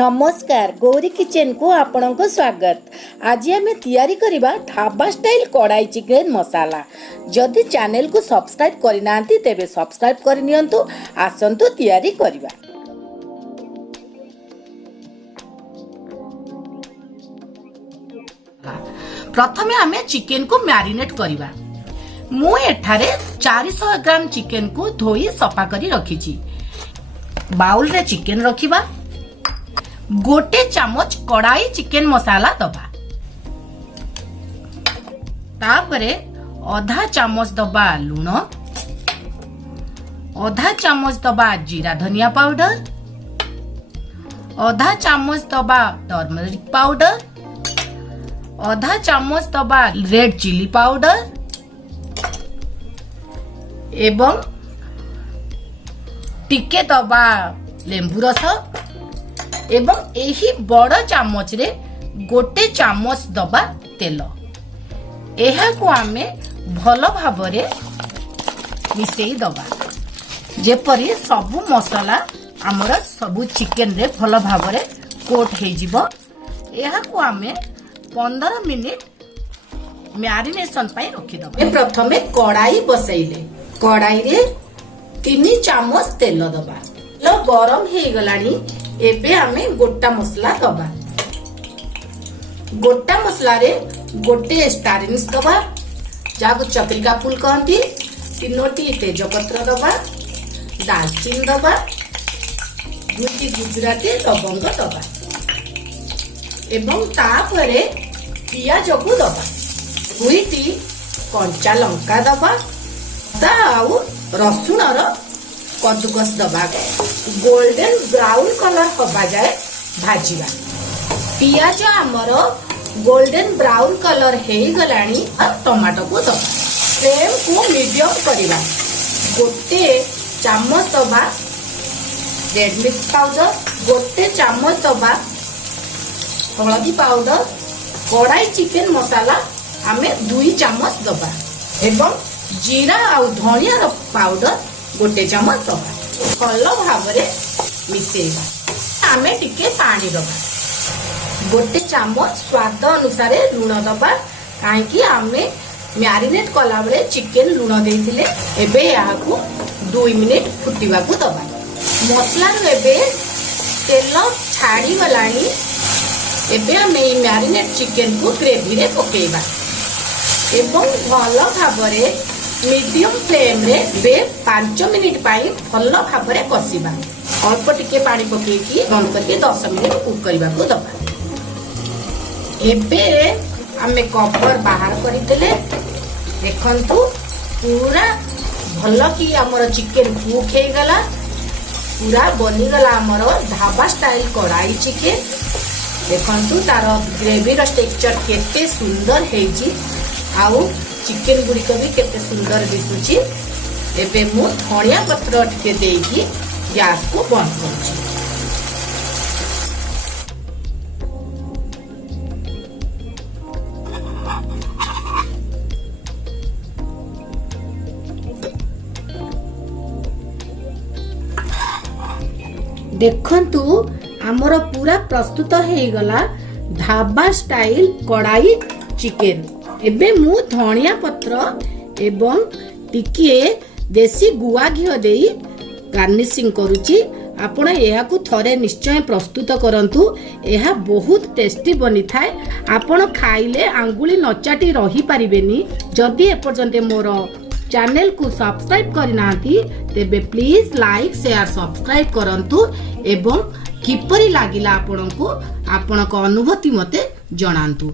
नमस्कार गौरी किचन को आपण को स्वागत। आज आम तैयारी करबा ढाबा स्टाइल कढ़ाई चिकेन मसाला। जदि चैनल को सब्सक्राइब करना तेबे सब्सक्राइब करनियंतु। आसंतु तैयारी करबा। प्रथमे आमे चिकेन को मैरिनेट करबा। मु एठारे 400 ग्राम चिकेन को धोई सफा करी रखिछि। बाउल रे चिकेन रखिबा। गोटे चामच कढ़ाई चिकेन मसाला दबा। तापरे आधा चामच दबा लूण, आधा चामच दबा जीरा धनिया पाउडर, आधा चामच दबा टर्मरिक पाउडर, आधा चामच दबा रेड चिली पाउडर एवं टिके दबा लेंबू रस एवं एही बड़ चामच रे गोटे चामच दबा तेल। एहा को आमे भल भाबरे मिसेई दबा जेपरी सबु मसाला हमर सबु चिकेन रे भल भाबरे कोट हे जिवो। एहा को आमे 15 मिनिट मैरिनेशन पई रखि दबा। प्रथमे कढ़ाई बसैले। कढ़ाई रे 3 चामच तेल दबा। लो गरम हे गलानी। एबे आमे गोटा मसला दबा। गोटा मसला रे गोटे स्टार एनिस दबा, जाको चक्रिका फूल कहती, 3टी तेजपत्र दबा, दालचीनी दबा, 2टी गुजराती लवंग दबा एवं तापरे पियाज को दबा, 2टी कंचा लंका दबा, आउ रसुण रो कद्दूकस दबा। गोल्डन ब्राउन कलर हवा जाए भाजीबा। पियाज आमर गोल्डन ब्राउन कलर हे गलानी। टमाटो को दबा। फ्लेम को मीडियम करबा। गोटे चामच दबा रेड मिर्च पाउडर, गोटे चामच दबा हल्दी पाउडर, कढ़ाई चिकेन मसाला आमे 2 चामच दबा एवं जीरा आ धनिया पाउडर गोटे चामच दबा। भल भावरे मिसेइबा। आमे टिके पानी दबा। गोटे चामच स्वाद अनुसार लूण दबा, काहेकि आमे मैरिनेट कला बेले चिकेन लूण देइथिले। एबे याकू 2 मिनिट फुटिबा को दबा। मसला रे एबे तेल छाड़ी गलानी। एबे आमे मैरिनेट चिकेन को ग्रेवी रे पकेइबा एवं भल भावरे मीडियम फ्लेम रे बे 5 मिनिट पाई भल भावरे कसिबा। अल्प टिके पानी पकेकी बंद करके 10 मिनिट कुक करबा को दबा। एबे आमे कवर बाहर करितले। देखंतु पूरा भल की हमर चिकेन कुक हे गला। पूरा बनी गला हमर ढाबा स्टाइल कढ़ाई चिकेन। देखंतु तार ग्रेवी रो टेक्सचर केते सुंदर हेजी। आउ चिकेन गुड़िक भी केते सुंदर दिसुची। एबे मु धनिया पत्र टिके देकी गैस को बंद करूची। देखंतु हमर पूरा प्रस्तुत हे गला ढाबा स्टाइल कढ़ाई चिकेन। एबे मु धनिया पत्र एवं टिके देसी गुआ घिओ देई गार्निशिंग करूची। आपण एहा को थरे निश्चय प्रस्तुत करंतु। एहा बहुत टेस्टी बनी थाए। आपण खाइले आंगुली नचाटी रही पारिबेनी। जदि एपर्यंत मोर चैनल को सब्सक्राइब करनाती तेबे प्लीज लाइक शेयर सब्सक्राइब करंतु एवं किपरि लागिला आपनको आपनको अनुभूति मते जणांतु।